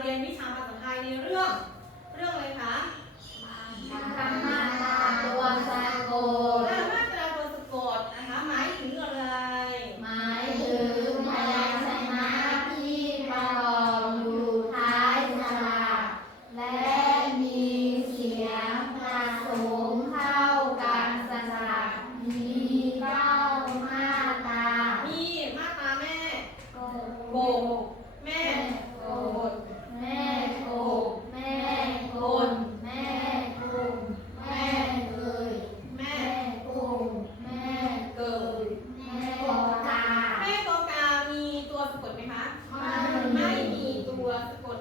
เรียนวิชาภาษาไทยในเรื่อง เรื่องอะไรคะ ธรรมะตัวสากล gosta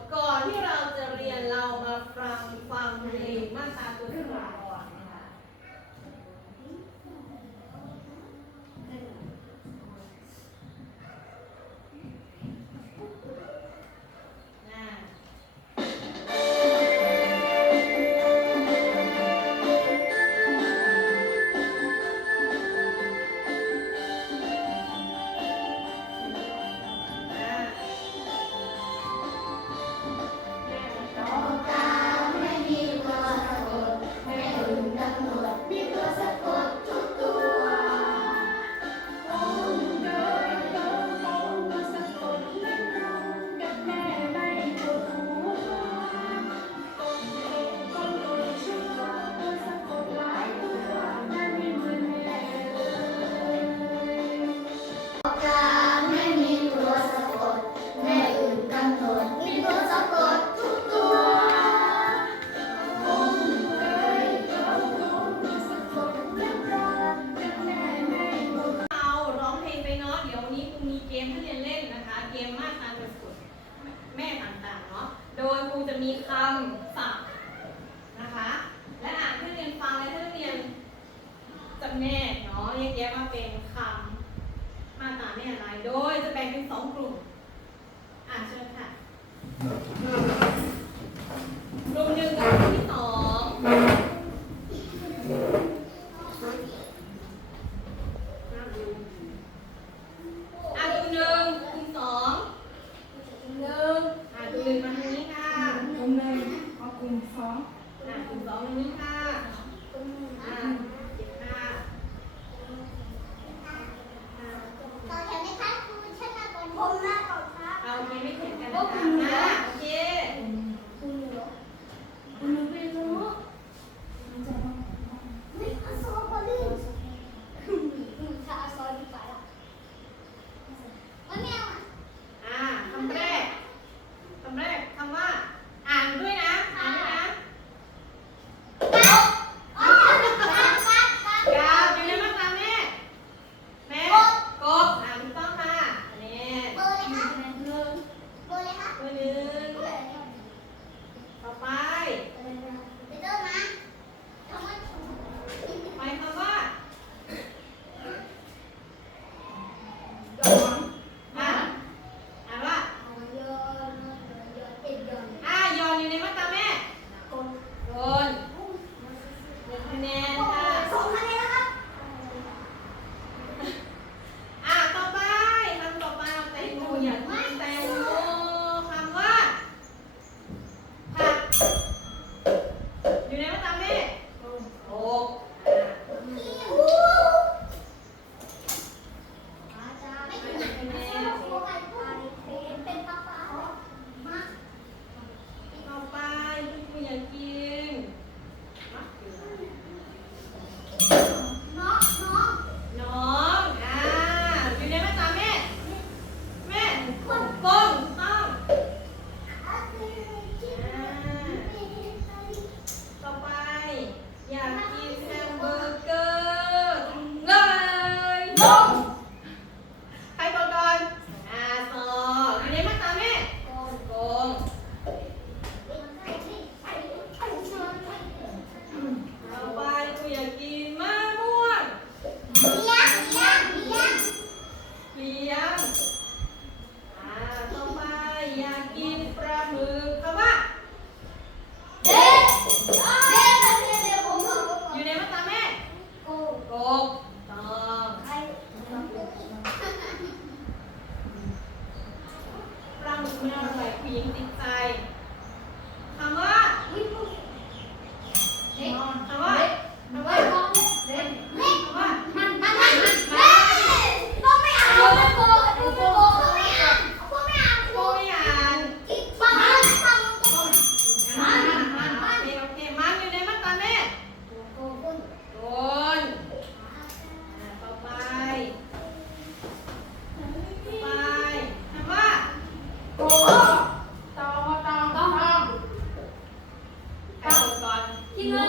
กินเลย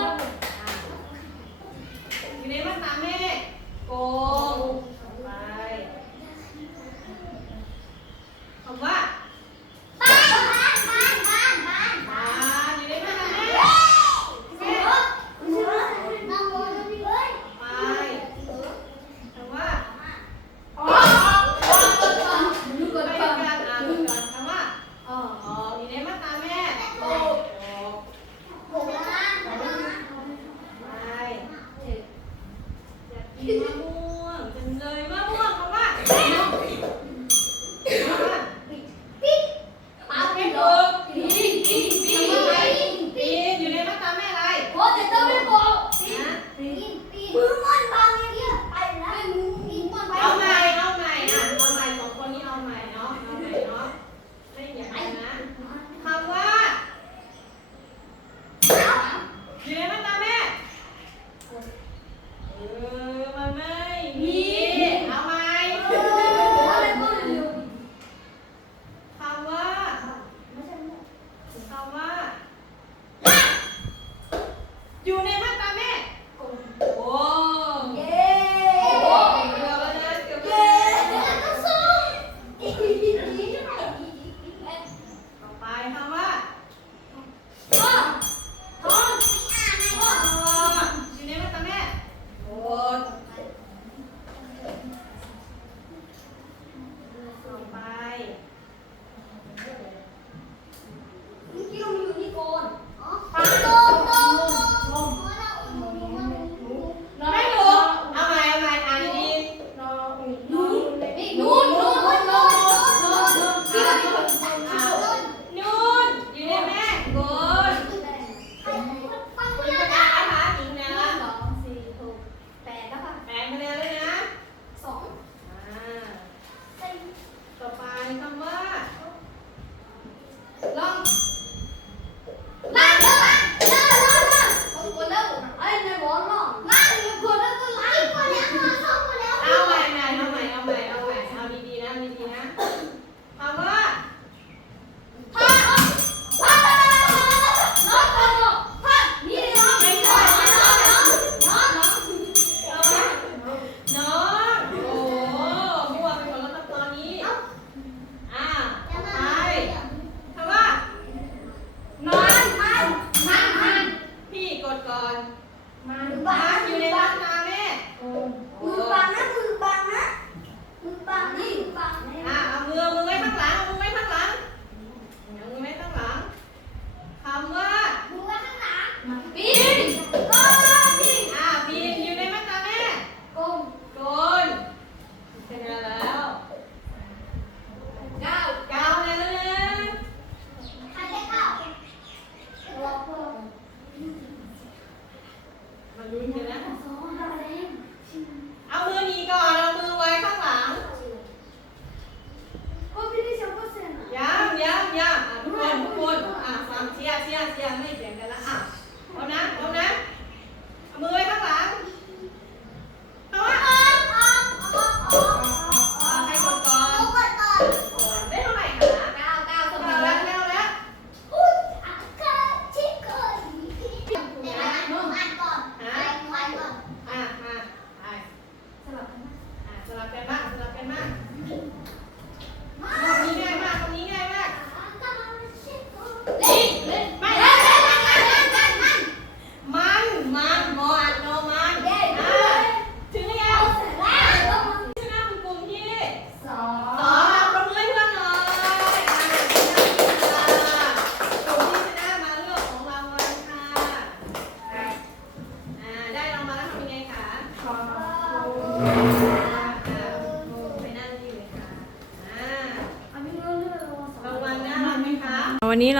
อยู่ในภาษาแม่โก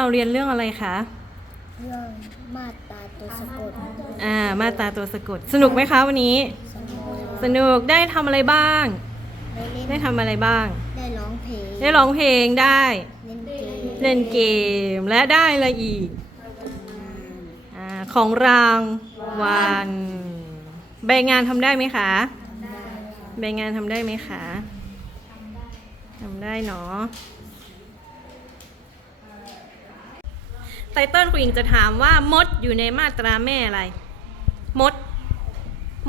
เราเรียนเรื่องอะไรคะเรื่องมาตราตัวสะกดอ่ามาตราตัวสะกด สนุกไหมคะวันนี้ สนุกสนุกได้ทำอะไรบ้างได้เล่นได้ทำอะไรบ้าง ได้ร้องเพลงได้ร้องเพลงได้เล่นเกมเล่นเกมและได้อะไรอีกอ่าของรางวัลแบ่งงานทำได้ไหมคะแบ่งงานทำได้ไหมคะทำได้เนาะ ไตเติ้ลคุณหญิงจะถามว่ามดอยู่ในมาตราแม่อะไร มด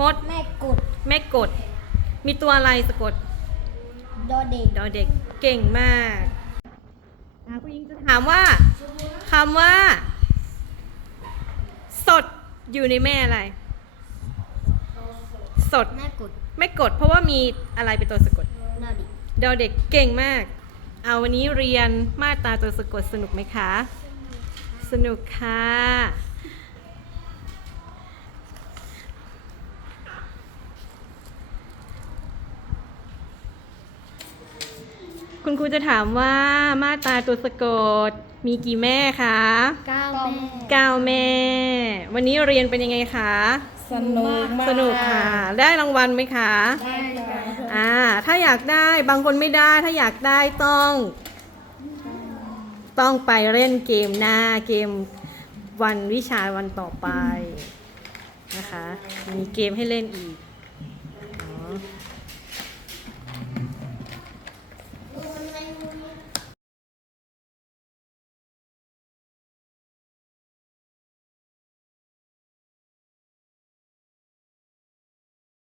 มด แม่กดแม่กด มีตัวอะไรสะกด ดอเด็กดอเด็ก เก่งมากอะคุณหญิงจะถามว่าคำว่า สดอยู่ในแม่อะไร สด แม่กดไม่กด เพราะว่ามีอะไรเป็นตัวสะกด ดอเด็กดอเด็กเก่งมาก เอาวันนี้เรียนมาตราตัวสะกดสนุกไหมคะ สนุกค่ะ คุณครูจะถามว่ามาตราตัวสะกดมีกี่แม่คะเก้าแม่เก้าแม่ วันนี้เรียนเป็นยังไงคะ สนุกมากสนุกค่ะ ได้รางวัลไหมคะ ได้ค่ะอ่า ถ้าอยากได้ บางคนไม่ได้ ถ้าอยากได้ต้อง ต้องไปเล่นเกมหน้าเกมวันวิชาวันต่อไปนะคะ มีเกมให้เล่นอีก